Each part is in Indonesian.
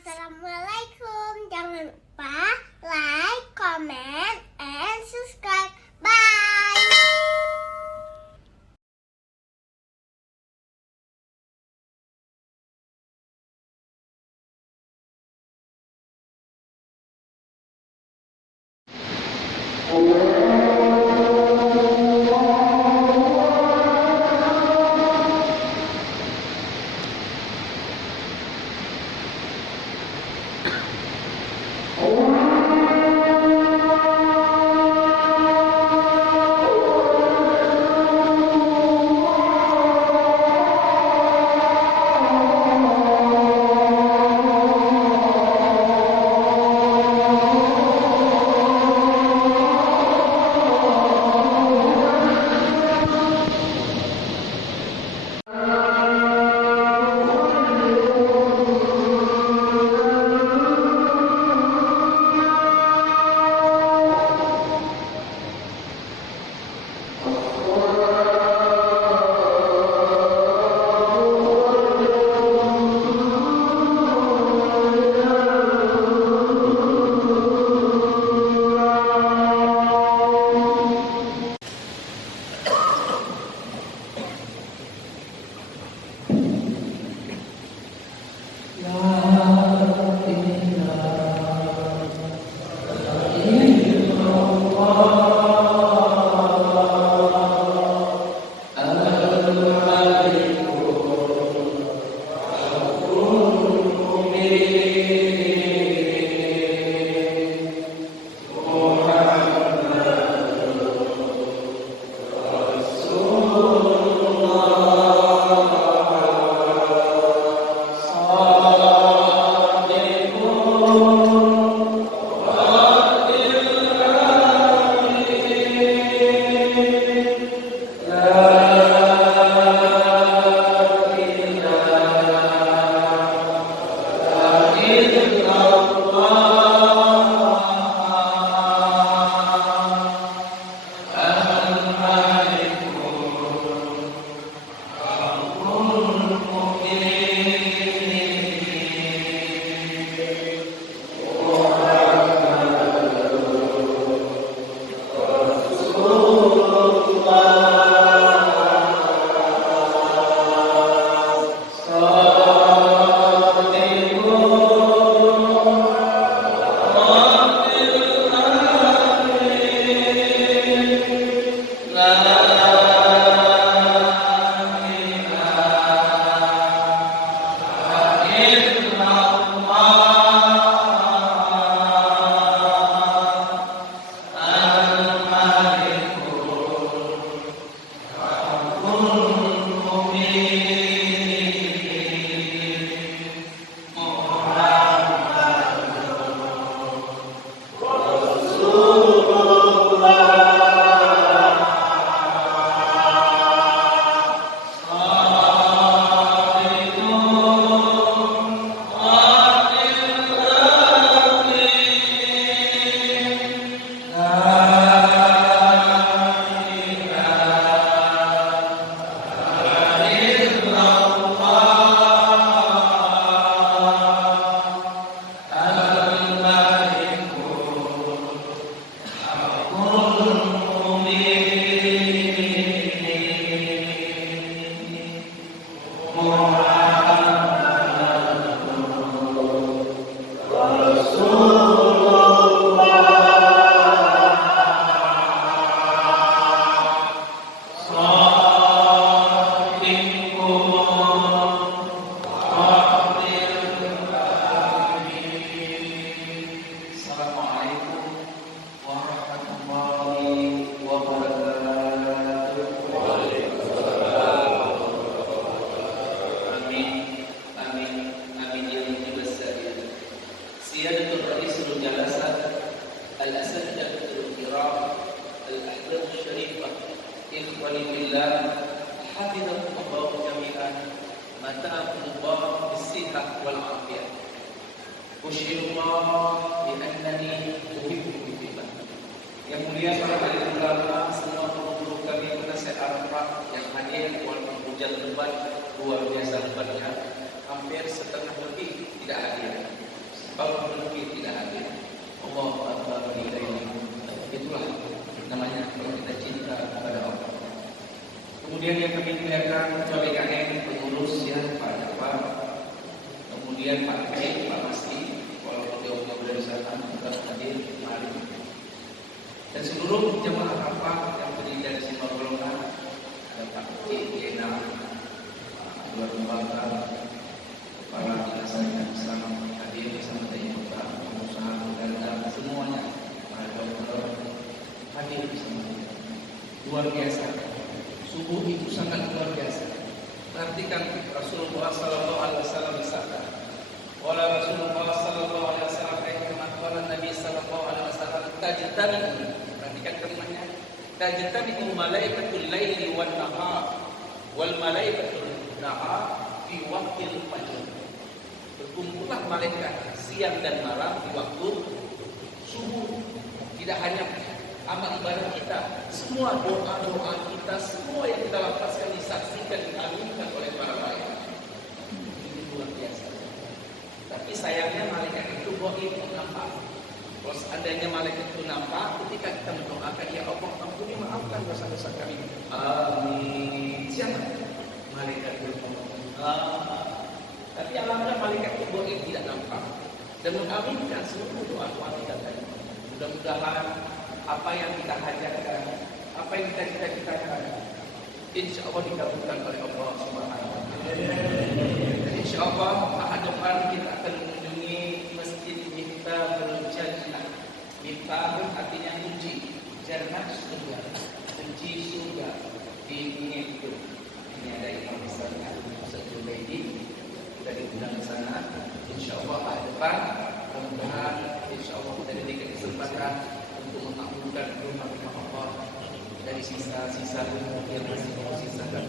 Assalamualaikum. Jangan lupa like, comment, and subscribe. Bye. Yang mulia para alim ulama, semua guru kami penasihat Arafah yang hadir walaupun hujan lebat luar biasa lebatnya, hampir setengah lebih tidak hadir. Kalau rezeki tidak hadir, Allah Akbar ilahi. Itulah namanya kalau kita cinta kepada Allah. Kemudian yang kami muliakan Ketua BKN, pengurus ya Pak Jafar, kemudian Pak Cik, Pak Masti, walaupun jauh-jauh dari sana sudah hadir kemarin, dan seluruh jemaah Arafah yang terdiri dari semua golongan, ada Pak Cik, Yena, Dua Lembaga, para dinas yang selamat hadir bersama dengan Kota, pengusaha, pedagang, semuanya, para dokter hadir bersama. Luar biasa. Subuh itu sangat luar biasa. Perhatikan Rasulullah Sallallahu Alaihi Wasallam bersabda. Wala Rasulullah Sallallahu Alaihi Wasallam kata Nabi Sallallahu Alaihi Wasallam tajtami'u. Perhatikan kalimatnya. Tajtami'u malaikatul laili wan nahar wal malaikatul nahar fi waqtil fajr. Berkumpullah malaikat siang dan malam di waktu subuh. Tidak hanya amal ibadah kita, semua doa-doa kita, semua yang kita lapaskan disaksikan, diaminkan oleh para malaikat. Ini luar biasa. Tapi sayangnya malaikat itu gaib, nampak. Kalau seandainya malaikat itu nampak, ketika kita mendoakan, ya Allah, ampuni, maafkan dosa-dosa kami. Amin. Siapa? Malaikat itu. Tapi alhamdulillah malaikat itu gaib, tidak nampak dan mengaminkan seluruh doa-doa kita tadi. Mudah-mudahan apa yang kita hajatkan, apa yang kita cita-citakan, insya Allah dikabulkan oleh Allah Subhanahu wa Ta'ala. Dan insya Allah ahad depan kita akan mengunjungi masjid Miftahul Jannah. Miftah artinya kunci, Jannah surga, kunci surga di dunia itu. Ini ada imam besarnya, Ustaz Junaidi, kita diundang ke sana. Insya Allah ahad depan, mudah-mudahan insya Allah kita diberikan kesempatan untuk mengaburkan rumah Allah dari sisa-sisa yang masih menyisakan.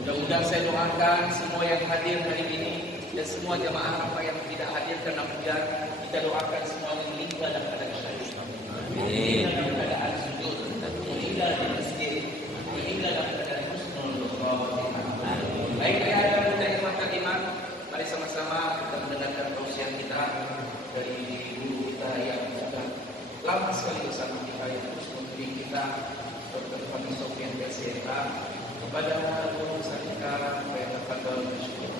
Mudah-mudahan saya doakan semua yang hadir hari ini dan semua jemaah apa yang tidak hadir karena hujan, kita doakan semuanya meninggal dalam keadaan syahid. Amin. Dalam keadaan sujud dan meninggal di masjid, meninggal dalam keadaan husnul khatimah. Baik, ayah dan bunda ikhwan iman, mari sama-sama kita mendengarkan tausiah kita dari guru kita yang sudah lama sekali bersama kita, yang terus memberi kita Dr. Fahmi Sofian BSK kepada guru kita supaya terkadang bersyukur.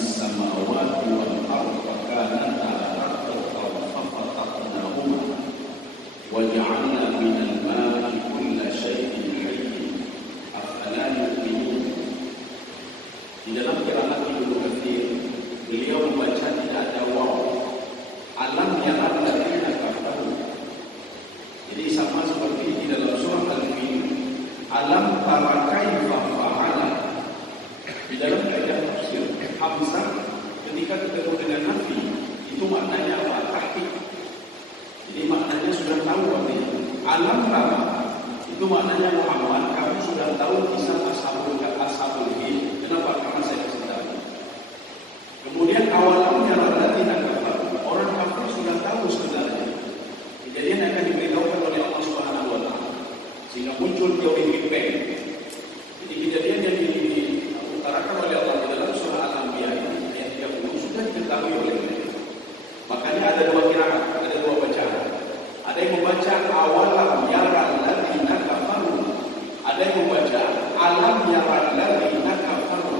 السماوات والأرض كانتا تحت أو خفتقناهما alam yang alladzina kafaru. Jadi sama seperti di dalam surah Al-Fil, alam tara kaifa fa'ala. Di dalam kaedah tafsir Hamzah ketika ketemu dengan nafi itu maknanya apa? Tahqiq. Jadi maknanya sudah tahu artinya. Alam tara itu maknanya Muhammad, kamu sudah tahu kisah ashabul fil. Kenapa? Karena saya kasih tahu. Kemudian awalam alladzina kafaru, orang kafir sudah tahu sebenarnya. Kejadian akan diberitahukan oleh Allah Subhanahu wa taala sehingga muncul teori Big Bang. Jadi kejadian yang diutarakan oleh Allah di dalam surah Al-Anbiya ayat 30 sudah diketahui oleh mereka. Makanya ada dua qiraat, ada dua bacaan. Ada yang membaca awalam alladzina kafaru. Ada yang membaca alam alladzina kafaru.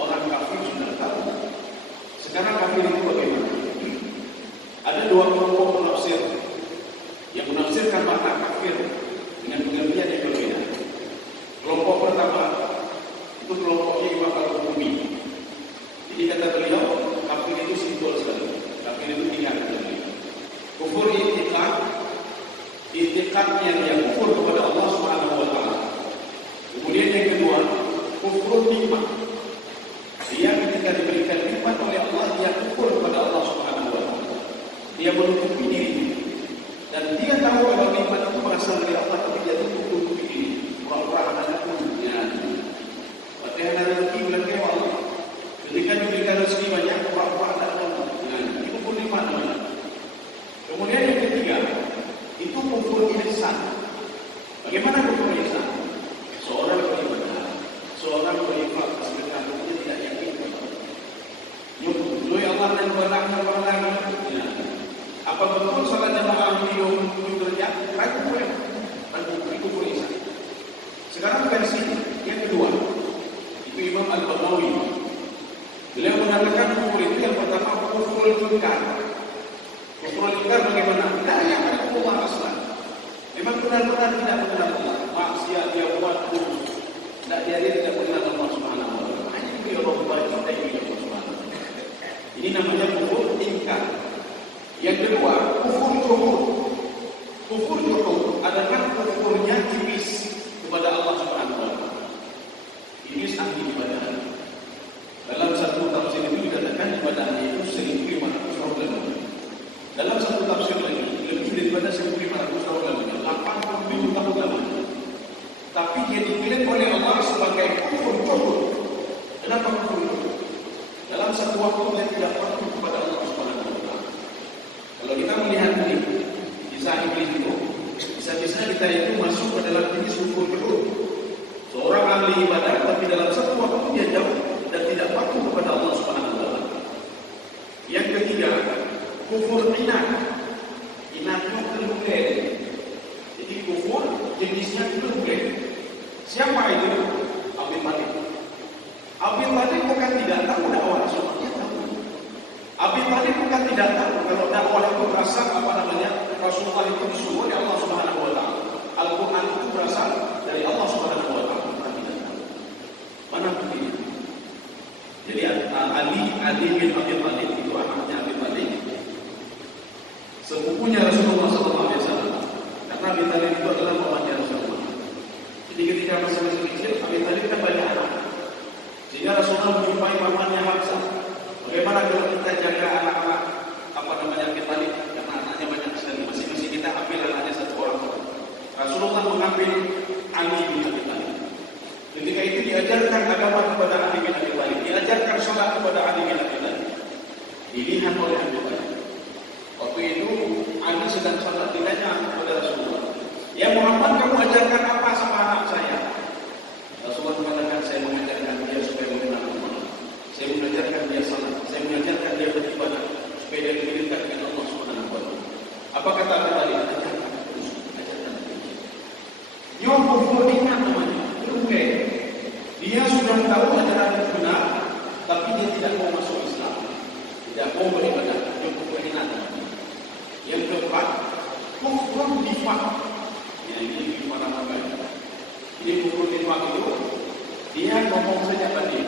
Orang kafir sudah tahu. Sekarang kafir itu bagaimana? Ada dua kelompok penafsir yang menafsirkan makna kafir dengan pengertian yang berbeda. Kelompok pertama itu kelompoknya Imam Al-Qurtubi. Jadi kata beliau, kafir itu simpel sekali. Kafir itu tiga kali. Kufur itikadnya dia kufur kepada Allah Subhanahu wa taala. Kemudian yang kedua, kufur nikmat. Dia ketika diberikan nikmat oleh Allah, dia kufur kepada Allah Subhanahu wa taala. Dia menutupi dirinya. Dan dia tahu kalau nikmat itu berasal dari Allah, tapi dia tutup diri. Pura-pura ada punya. Padahal rezeki belakang Allah. Ketika diberikan rezeki banyak, pura-pura ada Allah. Itu pun nikmat namanya. Kemudian yang ketiga, itu kufur ihsan. Bagaimana kufur ihsan? Seorang beribadah, seorang berinfak, sebenarnya tidak yakin kepada Allah. Ya Allah dan barang-barang. Apa betul salat jamaah minum kerja? Ragu boleh. Itu boleh. Sekarang versi yang kedua, itu Imam Al-Baghawi. Beliau mengatakan kufur itu yang pertama kufur ingkar. Kufur ingkar bagaimana? Tidak yakin Allah aslan. Memang benar-benar tidak mengenal Allah. Maksiat dia buat kufur. Dia tidak mengenal Allah Subhanahu wa taala. Hanya dia Allah baca dan dia Allah Subhanahu wa taala. Ini namanya kufur ingkar. Yang kedua, kufur juhud. Kufur juhud adalah kufurnya iblis kepada Allah Subhanahu wa taala. Iblis ahli ibadah. Dalam satu tafsir itu dikatakan ibadahnya itu 1.500 tahun lalu. Dalam satu tafsir lagi, lebih daripada 1.500 tahun lalu, 80 tahun lalu. Tapi dia dipilih oleh Allah sebagai kufur juhud. Kenapa kufur juhud? Dalam satu waktu dia tidak patuh kepada Allah Subhanahu wa taala. Kalau kita melihat ini, kisah iblis itu, bisa-bisa kita itu masuk ke dalam jenis kufur juhud. Seorang ahli ibadah, tapi dalam satu waktu dia jauh dan tidak patuh kepada Allah Subhanahu wa taala. Yang ketiga, kufur inat. Inat itu terbuka. Jadi kufur jenisnya terbuka. Siapa itu? Abi Thalib. Abi Thalib bukan tidak tahu dakwah Rasulullah, dia tahu. Abi Thalib bukan tidak tahu kalau dakwah itu berasal Rasulullah itu disuruh oleh Allah Subhanahu wa taala. Al-Qur'an itu berasal dari Allah Subhanahu wa taala. Mana buktinya? Jadi Ali bin Abi Thalib itu anaknya Abi Thalib, sepupunya Rasulullah SAW. Karena Abi Thalib itu adalah pamannya Rasulullah. Jadi ketika masih kecil, Abi Thalib kan banyak anak. Sehingga Rasulullah menjumpai pamannya Hamzah. Bagaimana kalau kita jaga anak-anak Abi Thalib? Karena anaknya banyak sekali. Masing-masing kita ambil anaknya satu orang. Rasulullah mengambil Ali bin Abi Thalib. Ketika itu diajarkan agama kepada Ali bin Abi Thalib, diajarkan sholat kepada Ali bin Abi Thalib. Dilihat oleh Abi Thalib. Waktu itu Ali sedang sholat, ditanya kepada Rasulullah, "Ya Muhammad, kamu ajarkan apa sama anak saya?" Rasulullah mengatakan, "Saya mengajarkan dia supaya mengenal Allah. Saya mengajarkan dia sholat. Saya mengajarkan dia beribadah supaya dia dekat dengan Allah Subhanahu wa taala." Apa kata Abi Thalib? Ajarkan terus, ajarkan terus. Nyokok nikmat namanya. Dia sudah tahu ajaran yang benar, tapi dia tidak mau masuk Islam, tidak mau beribadah. Dia berkeinginan. Yang keempat, kufur nifaq. Ini gimana namanya? Ini kufur nifaq itu dia ngomong saja tadi,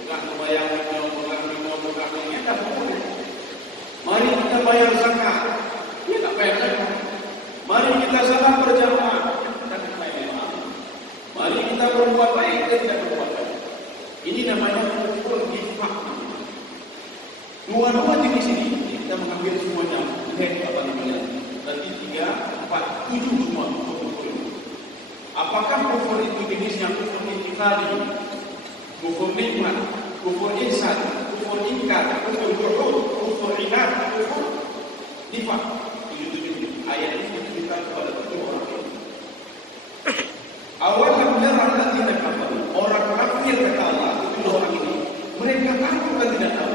bukan membayangkan, bukan ini, tak boleh. Mari kita bayar zakat. Dia tak bayar zakat. Mari kita salat berjamaah. Kita tak bayar. Mari kita berbuat baik, kita tidak berbuat baik. Ini namanya kufur nifaq. Dua-dua jenis ini kita mengambil semuanya. Lihat apa namanya? Berarti 3, 4, 7 semua kufur. Apakah kufur itu jenisnya kufur intikadi, kufur nikmat, kufur ihsan, kufur ingkar, kufur juhud, kufur inad, kufur nifaq? Ayat ini menunjukkan kepada kita orang ini. Awalam yara alladziina kafaru, orang kafir kata Allah, itu orang ini. Mereka tahu atau tidak tahu?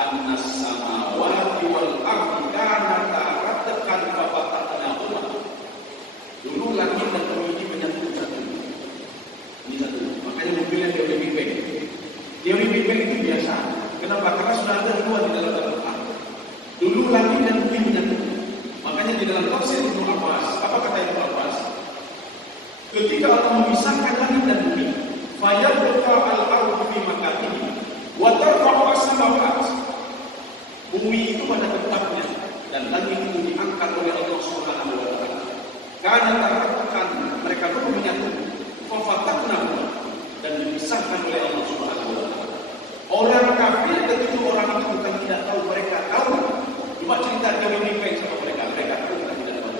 Annas samawati wal ardi kanata ratqan fafataqnahuma. Dulu langit dan bumi ini menyatu satu. Ini satu. Makanya mobilnya teori Big Bang. Teori Big Bang itu biasa. Kenapa? Karena sudah ada dua di dalam Al-Quran. Dulu langit dan bumi menyatu. Makanya di dalam tafsir Ibnu Abbas, apa kata Ibnu Abbas? Ketika Allah memisahkan langit dan bumi, fayabqa al-ardu fi makanihi wa tarfa'u as-samawati. Bumi itu pada tempatnya dan langit itu diangkat oleh Allah Subhanahu wa taala. Karena terkatakan mereka itu menyatu, fafataqnahu, dan dipisahkan oleh Allah Subhanahu wa taala. Orang kafir ketika orang itu bukan tidak tahu, mereka tahu. Coba cerita teori Big Bang sama mereka, mereka tahu bukan tidak tahu.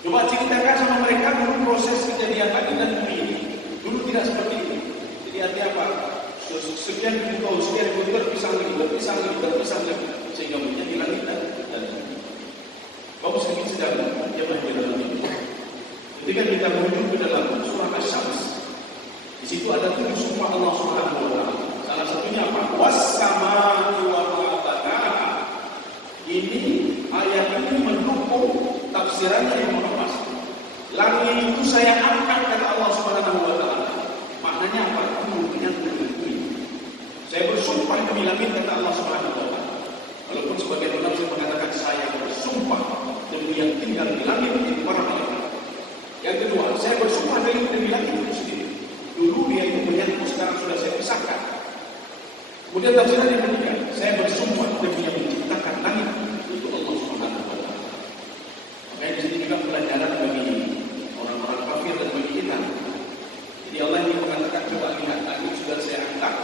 Coba ceritakan sama mereka dulu proses kejadian langit dan bumi ini. Dulu tidak seperti ini. Jadi artinya apa? Sekian ribu tahun, sekian ribu berpisah lagi, sehingga menjadi langit dan bumi. Kamu sedikit sedang jemaah di dalam ini. Ketika kita menuju ke dalam surah Asy-Syams, di situ ada 7 sumpah Allah Subhanahu wa taala. Salah satunya apa? Was-samaa'i wa ma banaha. Ini ayat ini mendukung tafsirannya Ibnu Abbas. Langit itu saya angkat kata Allah Subhanahu wa taala. Maknanya apa? Kemudian saya bersumpah demi langit kata Allah Subhanahu wa taala. Walaupun sebagian ulama mengatakan saya bersumpah demi yang tinggal di langit itu para malaikat. Yang kedua, saya bersumpah demi langit itu sendiri. Dulu dia itu menyatu, sekarang sudah saya pisahkan. Kemudian tafsirannya demikian, saya bersumpah demi yang menciptakan langit itu Allah Subhanahu wa taala. Makanya di sini juga pelajaran bagi orang-orang kafir dan bagi kita. Jadi Allah ini mengatakan, coba lihat langit sudah saya angkat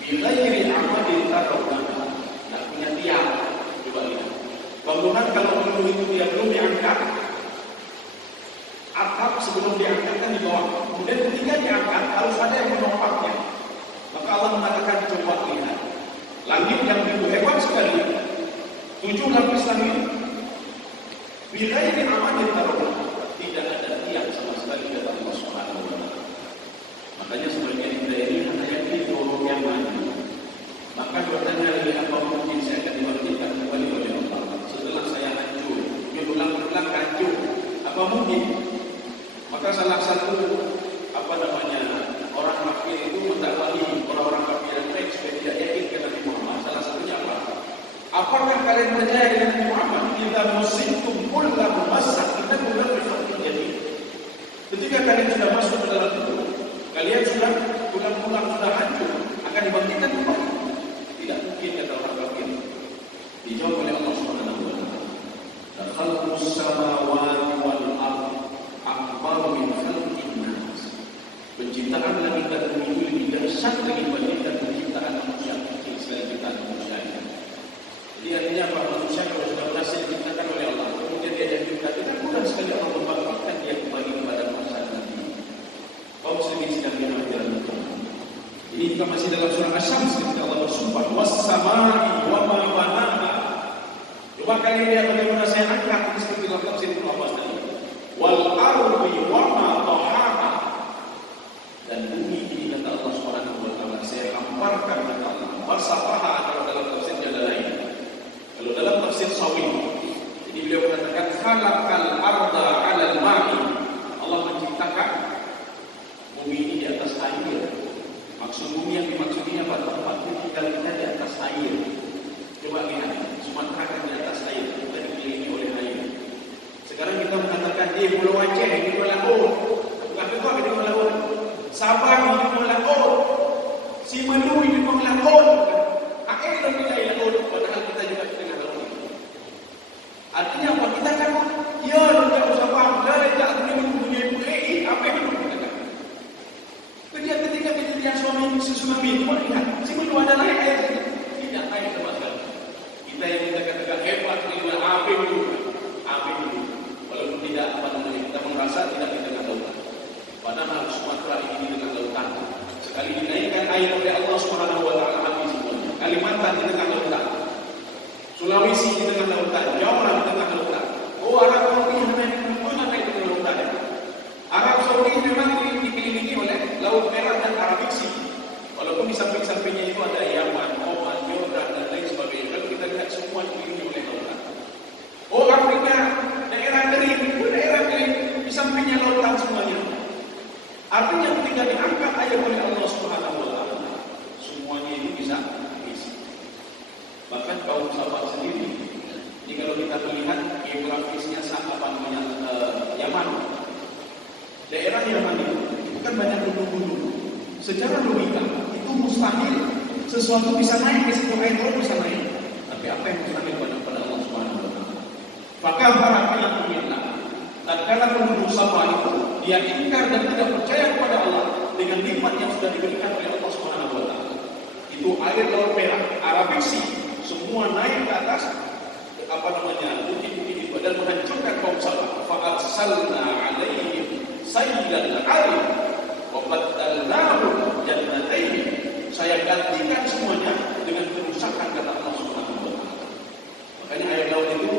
bi ghairi amadin tarawna. Tidak punya tiang. Coba lihat. Bangunan kalau belum itu dia belum diangkat, atap sebelum diangkat kan di bawah. Kemudian ketika diangkat harus ada yang menopangnya. Maka Allah mengatakan, coba lihat. Langit yang begitu hebat sekali. 7 lapis langit. Bi ghairi amadin tarawna. Tidak ada tiang sama sekali dari Allah Subhanahu wa taala. Makanya sebagian kita ini hanya yakin bahwa yang maju. Maka bertanya lagi, apa mungkin saya akan dibangkitkan kembali oleh Allah setelah saya hancur, berulang-ulang hancur? Apa mungkin? Maka salah satu orang kafir itu mendakwai orang-orang kafir yang lain supaya tidak yakin kepada Nabi Muhammad. Salah satunya apa? Apakah kalian percaya dengan Nabi Muhammad? Kita musimtum kullahu masah kita bukan berfakir jadi. Ketika kalian sudah masuk ke dalam itu, kalian sudah ulang-ulang sudah hancur, akan dibangkitkan kembali. Tidak mungkin kata orang kafir. Dijawab oleh Allah Subhanahu wa taala. Khalqus samawati wal ardh akbar min khalqin nas. Penciptaan langit dan bumi itu lebih dahsyat daripada penciptaan manusia kecil selain ciptaan manusia. Jadi artinya apa? Manusia kalau sudah berhasil diciptakan oleh Allah, kemudian dia jadi kita bukan sekali Allah membangkitkan dia kembali kepada masa nanti. Kaum muslimin sedang dimaksudkan. Ini juga masih dalam surah Asy-Syams ketika Allah bersumpah was-samaa'i wa ma banaha. Coba kalian lihat bagaimana saya angkat seperti dalam tafsir Ibnu Abbas tadi. Wal ardi wa ma tahaha. Dan bumi ini kata Allah Subhanahu wa taala saya hamparkan kata Allah. Fasafaha kalau dalam tafsir yang lain. Kalau dalam tafsir Sawi, jadi beliau mengatakan khalaqal arda 'alal ma'i. Allah menciptakan bumi ini di atas air. Maksud bumi yang dimaksudnya pada tempat tinggal kita di atas air. Coba lihat, Sumatera kan di atas air, kita dikelilingi oleh air. Sekarang kita mengatakan di Pulau Aceh, di Pulau Laut, tapi kok di Pulau Laut? Sabah di Pulau Laut, Simelu di Pulau Laut. Air dan wilayah laut, padahal kita juga di tengah laut. Artinya apa? Kita kan ya tidak usah bangga, tidak mempunyai PI, apa yang kita katakan? Ketika kita lihat suami itu melihat, si menua ada naik air, tidak naik sama sekali. Kita yang kita katakan hebat, ini apa dulu, walaupun tidak apa namanya kita merasa tidak di tengah lautan. Padahal Sumatera ini di tengah lautan. Sekali dinaikkan air oleh Allah Subhanahu Wa Taala habis semuanya. Kalimantan di tengah lautan, Sulawesi di tengah lautan, Jawa di tengah lautan. Oh, Arab Saudi memang naik di tengah lautan. Arab Saudi memang dikelilingi oleh Laut Merah dan Arabik Sea. Walaupun di samping-sampingnya itu ada Yaman, Oman, Jordan dan lain sebagainya. Kalau kita lihat semua dikelilingi oleh lautan. Oh, Afrika daerah kering di sampingnya lautan semuanya. Artinya ketika diangkat air oleh Allah Subhanahu Wa Taala, semuanya ini bisa diisi. Bahkan kaum sahabat sendiri, ini kalau kita melihat geografisnya apa namanya Yaman, daerah Yaman itu bukan banyak gunung-gunung. Secara logika itu mustahil sesuatu bisa naik ke situ, air laut bisa naik. Tapi apa yang mustahil pada Allah Subhanahu Wa Taala? Maka para pelakunya, tatkala penduduk Sabah itu dia ingkar dan tidak percaya kepada Allah dengan nikmat yang sudah diberikan oleh Allah Subhanahu Wa Taala. Itu air laut merah, Arabik Sea, semua naik ke atas apa namanya bukit-bukit itu dan menghancurkan kaum Sabah. Fa'arsalna 'alaihim saylal 'arim wa baddalnahum jannatayn. Saya gantikan semuanya dengan kerusakan kata Allah Subhanahu Wa Taala. Makanya air laut itu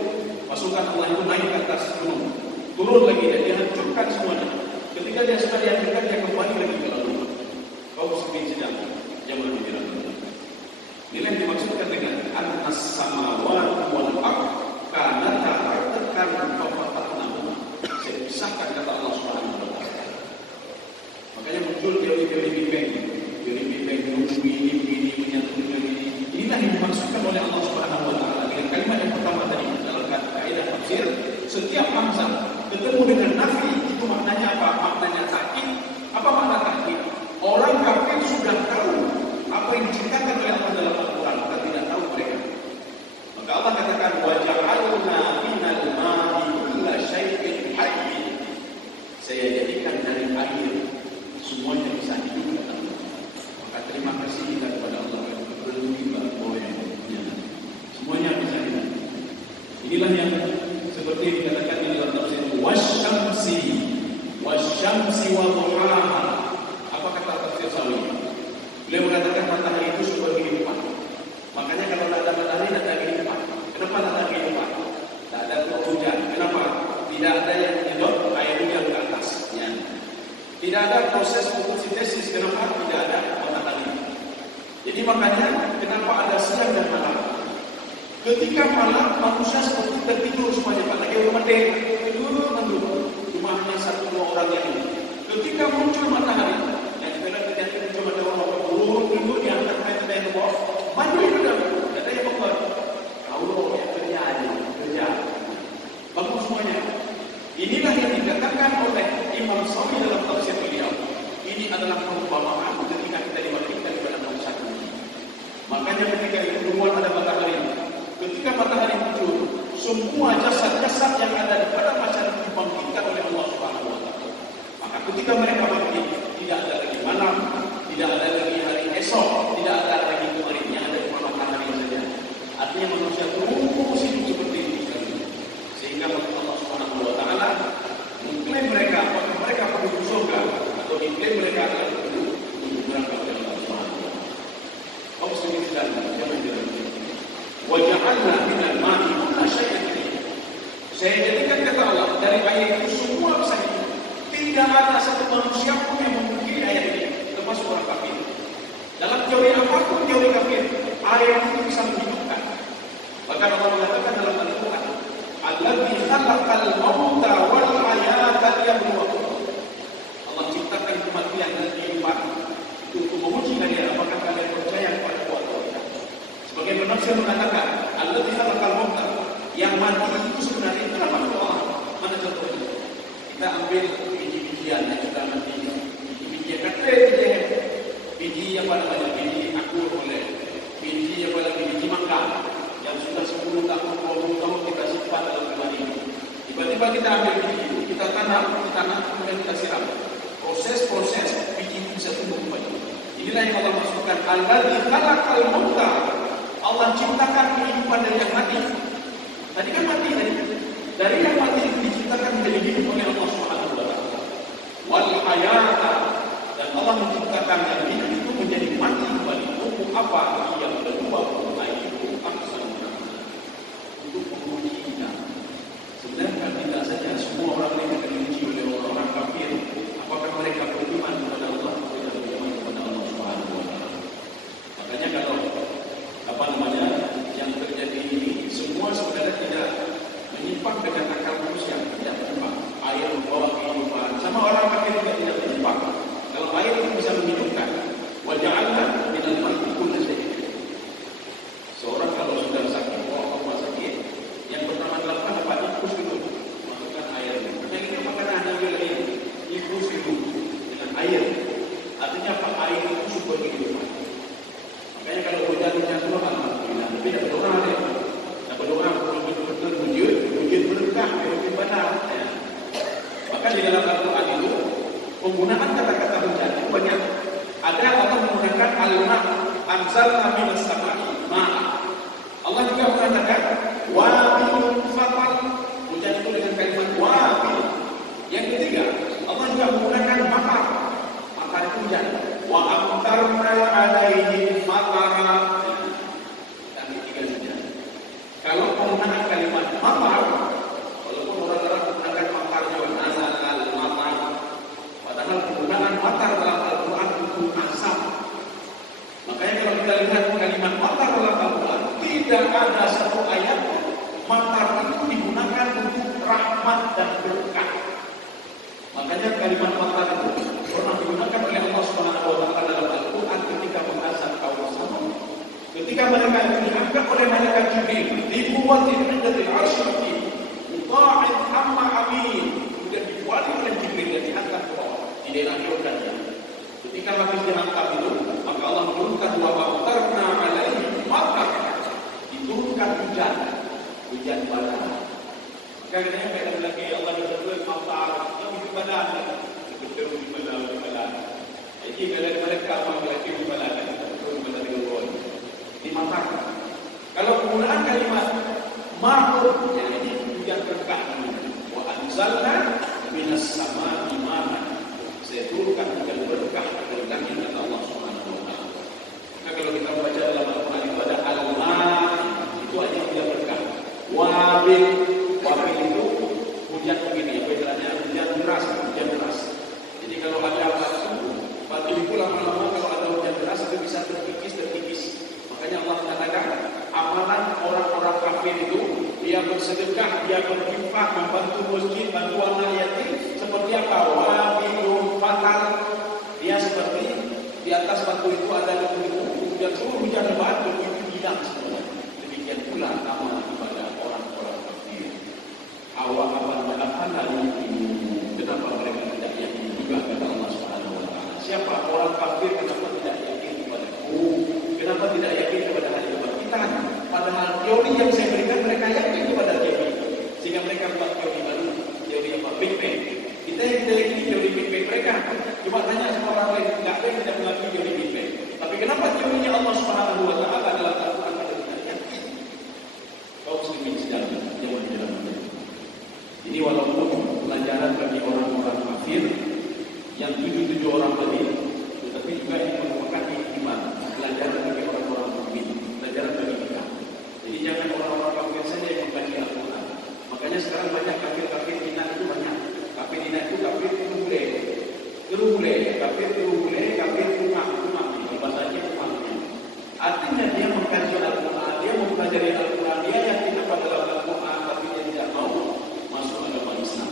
pasukan Allah itu naik ke atas gunung, turun lagi dan dihancurkan semuanya. Ketika dia sudah dihancurkan, dia kembali lagi ke laut. Kaum muslimin sedang yang berbicara. Inilah yang dimaksudkan dengan annas samawati wal ardh kanata ratqan fafatahnahu. Saya pisahkan kata Allah Subhanahu Wa Taala. Makanya muncul teori-teori Big Bang ini menyatu dengan ini. Inilah yang dimaksudkan oleh Allah Subhanahu Wa Taala dengan kalimat yang pertama tadi dalam kaidah tafsir. Setiap hamzah ketemu dengan nafi itu maknanya apa? Maknanya takkid. Apa makna takkid? Orang kafir sudah tahu apa yang diceritakan oleh Allah dalam Al-Quran, kita tidak tahu mereka. Maka Allah katakan waja'alna minal ma'i kulla syai'in hayy. Saya jadikan dari air semuanya bisa hidup. Maka terima kasih kita kepada Allah yang berlindung bahwa semuanya bisa hidup. Inilah yang seperti dikatakan di dalam tafsir wasyamsi wa duhaha. Apa kata tafsir Sawi? Beliau mengatakan matahari itu sumber kehidupan. Makanya kalau tidak ada matahari, tidak ada kehidupan. Kenapa tidak ada kehidupan? Tidak ada hujan. Kenapa? Tidak ada yang hidup air hujan ke atas. Ya. Tidak ada proses fotosintesis. Kenapa? Tidak ada matahari. Jadi makanya kenapa ada siang dan malam? Ketika malam manusia seperti tertidur semuanya. Pada rumah tidur. Rumahnya 1-2 orang yang ini. Ketika muncul matahari, yang kita terjadi muncul matahari. Tidur yang terkait dengan bawah, maju itu dah. Katanya membuat Allah yang kerja. Bagus semuanya. Inilah yang dikatakan oleh Imam Sawi dalam tafsir beliau. Ini adalah perumpamaan ketika kita dibangkitkan kepada manusia ini. Makanya ketika itu duluan ada matahari. Ketika matahari muncul, semua jasad-jasad yang ada pada masyarakat dibangkitkan oleh Allah Subhanahu Wa Taala. Maka ketika mereka bangkit, tidak ada lagi malam, tidak ada lagi hari esok, tidak ada lagi kemarinnya, ada cuma matahari saja. Artinya manusia terus hidup seperti ini. Sehingga Allah Subhanahu Wa Taala mengklaim mereka apakah mereka penduduk surga atau diklaim mereka adalah penduduk neraka oleh Allah Subhanahu Wa Taala. Kaum muslimin dan jangan diremehkan. Waja'alna minal ma'i kulla syai'in hayy. Saya jadikan kata Allah dari air itu semua bisa hidup. Tidak ada satu manusia pun yang memungkiri ayat ini, termasuk orang kafir. Dalam teori apapun teori kafir, air itu bisa menghidupkan. Bahkan Allah mengatakan dalam Al-Quran, "Alladzi khalaqal mauta wal hayata liyabluwakum." Allah ciptakan kematian dan kehidupan untuk menguji kalian apakah kalian percaya kepada kuasa Allah. Sebagai penafsir mengatakan, "Alladzi khalaqal mauta," yang mati itu sebenarnya itu apa Allah? Mana contohnya? Kita ambil biji-bijian yang sudah mati. Biji-bijian biji yang pada banyak biji akur boleh. Biji yang pada biji mangga yang sudah 10 tahun, 20 tahun kita simpan dalam Coba kita ambil biji, kita tanam, kemudian kita siram. Proses biji itu bisa tumbuh kembali. Inilah yang Allah maksudkan. Alladzi khalaqal mauta. Allah ciptakan kehidupan dari yang mati. Tadi kan mati tadi. Dari yang mati itu diciptakan menjadi hidup oleh Allah Subhanahu wa taala. Wal hayata, dan Allah menciptakan yang hidup itu menjadi mati kembali. Untuk apa? Yang kedua itu aksana. Untuk menguji kita. Sebenarnya tidak saja semua orang yang akan diuji oleh orang kafir. Apakah mereka beriman kepada Allah atau tidak beriman kepada Allah Subhanahu wa taala. Makanya kalau yang terjadi ini semua sebenarnya tidak menyimpang dengan akal manusia, tidak menyimpang. Air membawa kehidupan, sama orang kafir juga tidak menyimpang. Kalau air itu bisa menghidupkan, wa ja'alna minal ma'i kulli syai'in. Seorang kalau sudah sakit, rumah sakit, yang pertama dilakukan apa? Infus itu, masukkan air. Yang ini makanan ambil air, infus itu dengan air. Artinya apa? Air itu sumber kehidupan. Makanya kalau hujan turun, alhamdulillah. Tapi tidak berdoa deh. Tidak berdoa betul-betul wujud berkah, wujud benar. Ya. Maka di dalam Al-Quran itu penggunaan kata-kata hujan itu banyak. Ada Allah menggunakan al-ma, anzalna minas sama'i ma'a. Allah juga mengatakan wabilun fatal. Hujan itu dengan kalimat wabil. Yang ketiga, Allah juga menggunakan matar. Matar itu hujan. Wa amtarna alaihim matara. Dan ketiga saja. Kalau penggunaan kalimat matar, walaupun orang-orang menggunakan matar juga nazal al-matar, padahal penggunaan matar dalam Al-Quran itu asam. Makanya kalau kita lihat kalimat matar dalam Al-Quran, tidak ada satu ayat matar itu digunakan untuk rahmat dan berkah. Makanya kalimat matar itu pernah digunakan oleh Allah Subhanahu wa taala dalam Al-Qur'an ketika mengazab kaum Samud. Ketika mereka itu diangkat oleh malaikat Jibril, dibuatin indatil arsy, muta'in amma amin, kemudian dibuat oleh Jibril dan diangkat ke bawah di daerah Yordan. Ketika habis diangkat itu, maka Allah menurunkan wa amtarna alaihim matar, diturunkan hujan badai. Karena kita lagi Allah berfirman matar, yang di badai, betul di badai. Jadi mereka memiliki di badai, betul di badai di matar. Kalau penggunaan kalimat ma'ud, yang ini hujan berkah. Wa anzalna minas sama'i ma'an. Saya turunkan hujan berkah dari langit kata Allah Subhanahu wa taala. Maka kalau kita baca dalam Al-Qur'an itu ada al-ma', itu aja hujan berkah. Wabil itu hujan begini, apa istilahnya? Hujan deras. Jadi kalau ada batu itu lama-lama kalau ada hujan deras itu bisa terkikis. Makanya Allah mengatakan amalan orang-orang kafir itu dia bersedekah, dia berinfak, membantu masjid, bantu anak yatim seperti apa? Wabilun fatal. Dia seperti di atas batu itu ada debu, kemudian seluruh hujan lebat itu hilang semua. Demikian pula amal ibadah orang-orang kafir. Awak apa lalu kenapa mereka tidak yakin juga kepada Allah Subhanahu wa taala? Siapa orang kafir kenapa tidak yakin kepada-Ku? Kenapa tidak yakin kepada hari kebangkitan? Padahal teori yang saya berikan mereka yakin kepada teori. Sehingga mereka buat teori baru, teori apa? Big Bang. Kita yakini teori Big Bang mereka. Cuma tanya sama orang lain, enggak ada yang tidak mengakui teori Big Bang. Tapi kenapa teorinya Allah Subhanahu wa taala adalah Al-Qur'an ada tidak yakin? Kaum muslimin sedang jauh di dalam ini walaupun pelajaran bagi orang-orang kafir yang 77 orang tadi, tetapi juga ini merupakan iman, pelajaran bagi orang-orang mukmin, pelajaran bagi kita. Jadi jangan orang-orang kafir saja yang membaca Al-Quran. Makanya sekarang banyak kafir Cina itu banyak. Kafir Cina itu kafir terubule, kafir rumah, bahasanya rumah. Artinya dia mengkaji Al-Quran, dia mempelajari Al-Quran, dia yakin apa dalam Al-Quran, tapi dia tidak mau masuk agama Islam.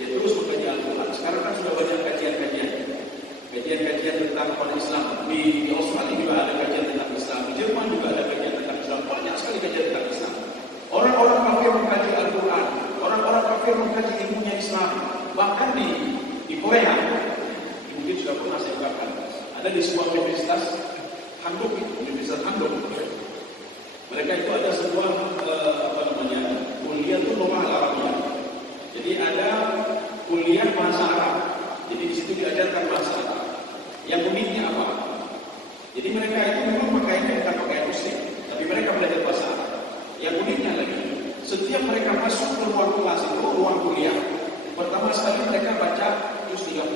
Dia terus mengkaji Al-Quran. Sekarang kan sudah banyak kajian-kajian tentang orang Islam. Di Australia juga ada kajian tentang Islam. Di Jerman juga ada kajian tentang Islam. Banyak sekali kajian tentang Islam. Orang-orang kafir mengkaji Al-Quran. Orang-orang kafir mengkaji ilmunya Islam. Bahkan di Korea, mungkin sudah pernah saya ungkapkan. Ada di sebuah universitas Handuk. Mereka itu ada sebuah kuliah itu Lughah Arabiyah. Jadi kuliah bahasa Arab. Jadi di situ diajarkan bahasa Arab. Yang uniknya apa? Jadi mereka itu memang pakaiannya bukan pakaian muslim, tapi mereka belajar bahasa Arab. Yang uniknya lagi, setiap mereka masuk ke ruang kelas itu, ruang kuliah, pertama sekali mereka baca juz 30.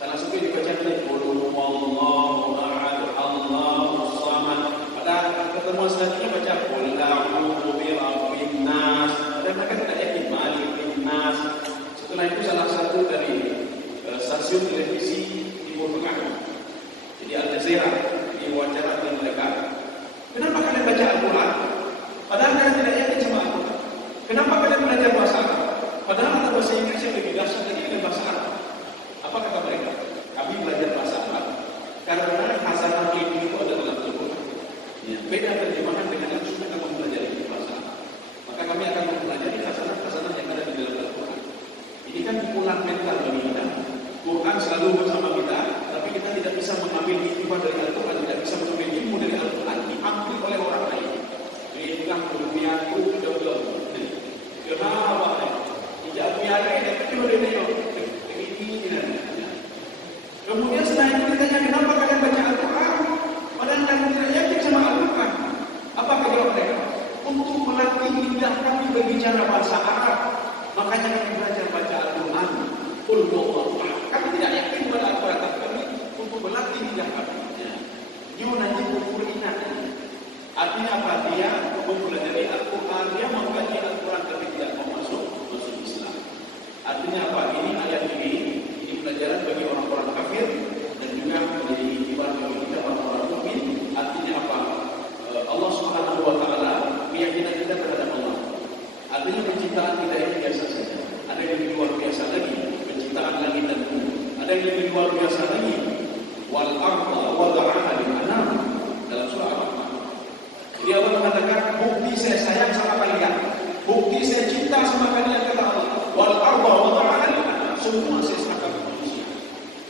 Salah satu yang dibaca adalah Qul huwallahu ahad, Allahus samad. Pada pertemuan selanjutnya baca Qul a'udzu birabbin nas. Dan mereka tidak yakin Malikin nas. Setelah itu salah satu dari stasiun televisi Timur Tengah, jadi Al Jazeera, diwawancara mereka. Kenapa kalian baca Al-Quran? Padahal kalian tidak yakin sama Al-Quran. Kenapa kalian belajar bahasa Arab? Padahal ada bahasa Inggris yang lebih dahsyat lagi dengan bahasa Arab. Apa kata mereka? Kami belajar bahasa Arab karena hasanah ilmu itu ada dalam Al-Quran. Ya, beda terjemahan dengan yang sudah kamu belajar bahasa Arab. Maka kami akan mempelajari hasanah-hasanah yang ada di dalam Al-Quran. Ini kan pukulan mental bagi kita. Quran selalu bersama kita, tapi kita tidak bisa mengambil hikmah dari Al-Quran, tidak bisa mengambil ilmu dari Al-Quran, diambil oleh orang lain. Jadi itulah kemudianku betul-betul. Kenapa? Tidak punya ada, tapi boleh tengok. Kemudian setelah itu ditanya, kenapa kalian baca Al-Quran? Padahal kalian tidak yakin sama Al-Quran. Apa jawab mereka? Untuk melatih lidah kami berbicara bahasa Arab. Makanya kami belajar baca Al-Quran. Kami tidak yakin pada Al-Quran, tapi kami untuk melatih lidah kami. Yunani kufur inat. Artinya apa? Dia mempelajari Al-Quran, dia mengkaji Al-Quran, tapi tidak mau masuk Islam. Artinya apa? Ini ayat ini pelajaran bagi orang-orang kafir dan juga menjadi ibarat bagi kita orang-orang mukmin. Artinya apa? Allah Subhanahu wa taala, keyakinan kita terhadap Allah. Artinya penciptaan kita ini biasa saja. Ada yang lebih luar biasa lagi, penciptaan langit dan bumi. Ada yang lebih luar biasa lagi, wal arda wada'aha lil-anam, dalam surah Al-Rahman. Dia Allah mengatakan, bukti saya sayang sama kalian, bukti saya cinta sama kalian, kata Allah. Wal arda wada'aha lil-anam, semua saya serahkan kepada manusia.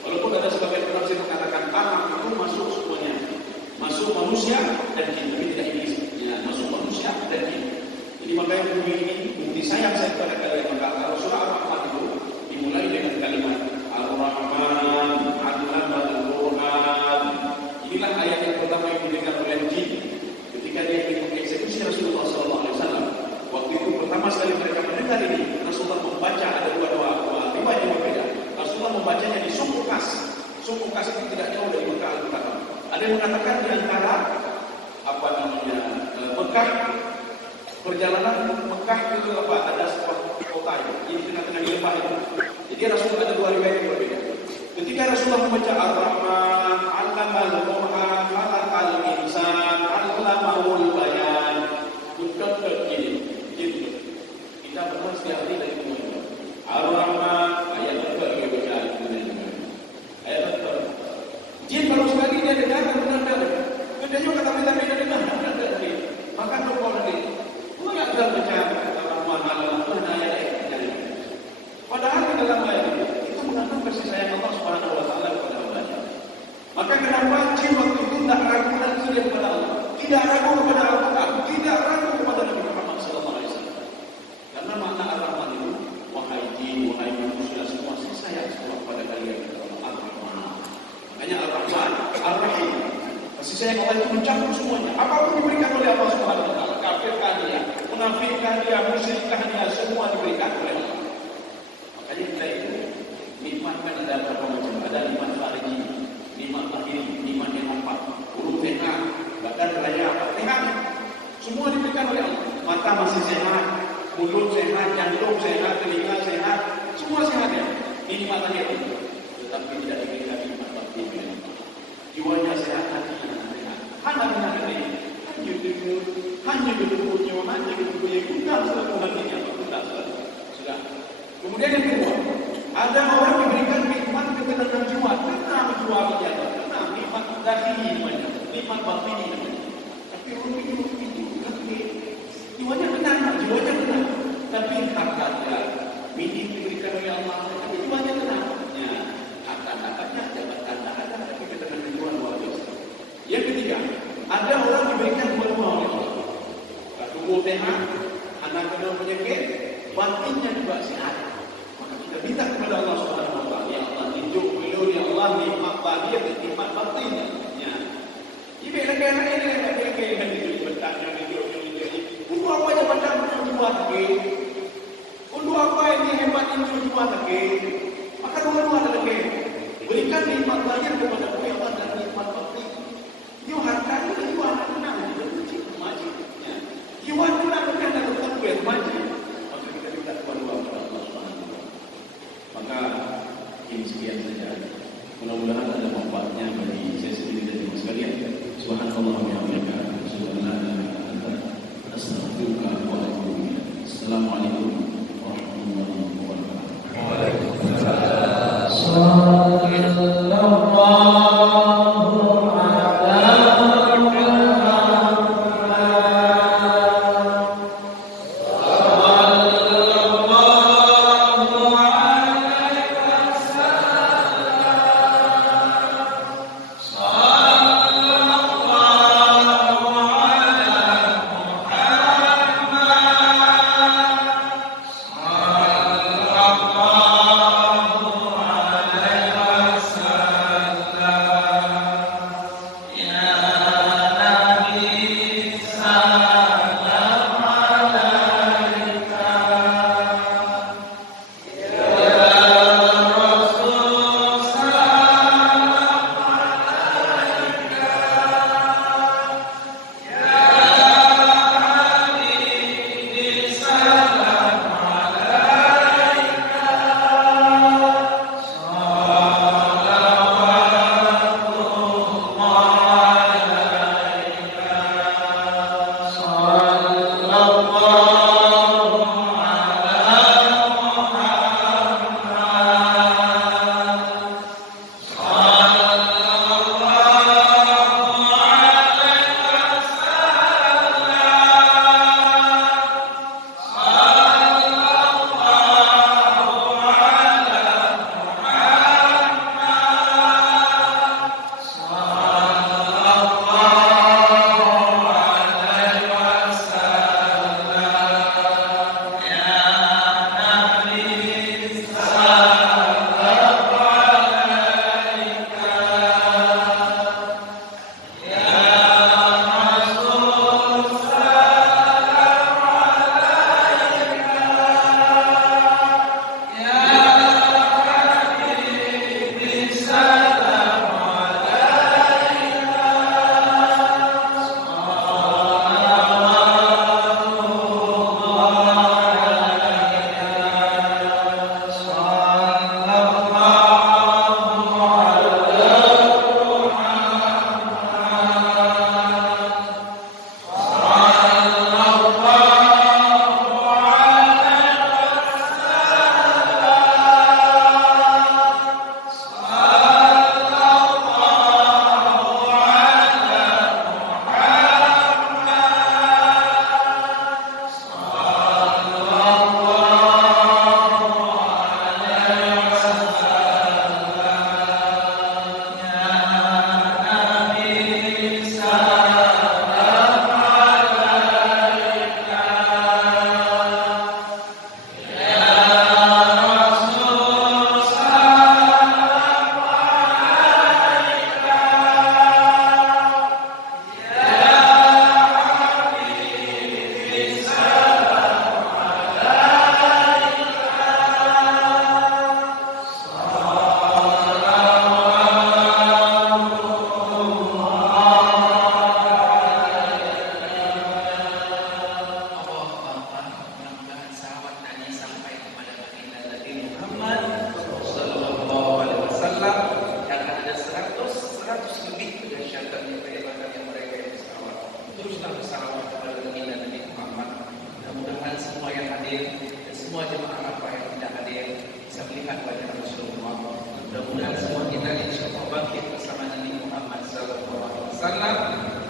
Walaupun ada sebagian penafsir mengatakan tanah itu masuk semuanya, masuk manusia dan jin, tapi tidak iblis. Ya, masuk manusia dan jin. Jadi makanya bumi ini bukti sayang saya kepada kalian. Maka kalau surah Al-Rahman itu dimulai dengan kalimat Ar-Rahman, Allamal Quran. Inilah ayat yang pertama yang diberikan oleh jin ketika dia mengeksekusi Rasulullah SAW. Waktu itu pertama sekali mereka mendengar ini, Rasulullah membaca, ada dua riwayat yang berbeda. Rasulullah membacanya di Suku Kas. Suku Kas itu tidak jauh dari Mekah Al-Mukarramah. Ada yang mengatakan di antara Mekah, perjalanan Mekah itu apa? Ada sebuah kota ini di tengah-tengah lembah itu. Jadi Rasulullah ada dua riwayat yang berbeda. Ketika Rasulullah membaca Ar-Rahman, Allamal Quran, Khalaqal Insan, Allamahul Bayan, betul-betul gini. Kita berdoa setiap hari dari itu. Ar-Rahman, ayat betul yang baca ayat betul. Jin baru sekali dia dengar benar-benar. Kita juga kata kita dengar benar-benar. Maka berdoa lagi. Enggak ada baca Ar-Rahman, ayat-ayat. Padahal di dalam ayat itu mengandung kasih sayang Allah Subhanahu wa taala kepada hamba-Nya. Maka kenapa jin waktu itu tidak ragu dan setia kepada Allah? Tidak ragu kepada Al-Quran, tidak ragu kepada Nabi Muhammad SAW. Karena makna Ar-Rahman itu, wahai jin, wahai manusia semua, saya sayang semua kepada kalian. Ar-Rahman. Makanya Ar-Rahman, Ar-Rahim. Kasih sayang Allah itu mencakup semuanya. Apapun diberikan oleh Allah Subhanahu wa taala, kafirkah dia, munafikkah dia, musyrikah dia, semua diberikan oleh Allah. Makanya kita itu nikmat kan ada berapa macam? Ada nikmat khariji, nikmat lahiri, nikmat yang nampak, urut sehat, badan raya, sehat. Semua diberikan oleh Allah. Mata masih sehat, mulut sehat, jantung sehat, telinga sehat, semua sehat ya. Ini nikmat lahiri. Tetapi tidak diberikan nikmat batin. Jiwanya sehat, hatinya sehat. Hanya ini. Hanya duduk nyaman, hanya duduk yang kuntal selalu hatinya, kuntal selalu. Sudah. Kemudian yang kedua, ada orang diberikan nikmat ketenangan jiwa, tenang jiwa dia, tenang, nikmat dahili namanya, nikmat batini namanya. Tapi orang itu, jiwanya tenang, tapi harta dia, milik diberikan oleh Allah, tapi jiwanya tenang. Ya, harta-hartanya jabatan ada, tapi ketenangan jiwa luar biasa. Yang ketiga, ada orang diberikan dua-dua oleh Allah. Tubuh sehat, anak kena penyakit, batinnya juga sehat. Maka kita nikmat lahir dan nikmat batin. Ya. Ibu negara ini yang itu bertanya itu. Untuk apa aja macam cuma lagi? Untuk apa ini hebat ini cuma lagi? Maka dua-dua lagi. Berikan nikmat lahir kepada Allah dan nikmat batin. Yo harta itu dua anak itu maju. Ya. Jiwa kita bukan ada kuat maju. Maka kita minta dua-dua kepada Allah Subhanahu wa taala. Maka ini sekian saja. Mudah-mudahan ada manfaatnya bagi saya sendiri dan teman sekalian. Subhanallah wa bihamdihi, asyhadu an la ilaha illa anta, astaghfiruka wa atubu ilaik. Assalamualaikum warahmatullahi wabarakatuh.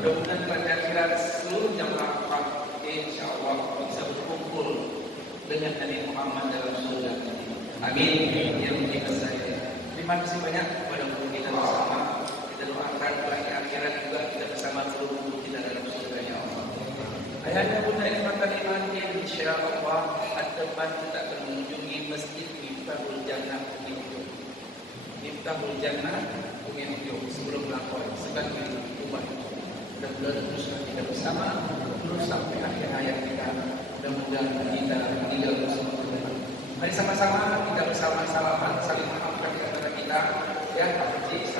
Mudah-mudahan pada akhirat seluruh jamaah insya Allah bisa berkumpul dengan Nabi Muhammad dalam surga. Amin. Yang kita saya. Terima kasih banyak kepada guru kita bersama. Kita doakan bagi akhirat juga kita bersama seluruh guru kita dalam surga ya Allah. Ayahnya bunda ikhwatan iman insya Allah at-depan kita akan mengunjungi masjid Miftahul Jannah itu. Miftahul Jannah sebelum melakukan sebagai umat. Mudah-mudahan teruslah kita bersama terus sampai akhir hayat kita. Mudah-mudahan kita meninggal bersama. Mari sama-sama kita bersama salaman saling memaafkan antara kita ya Pak Haji.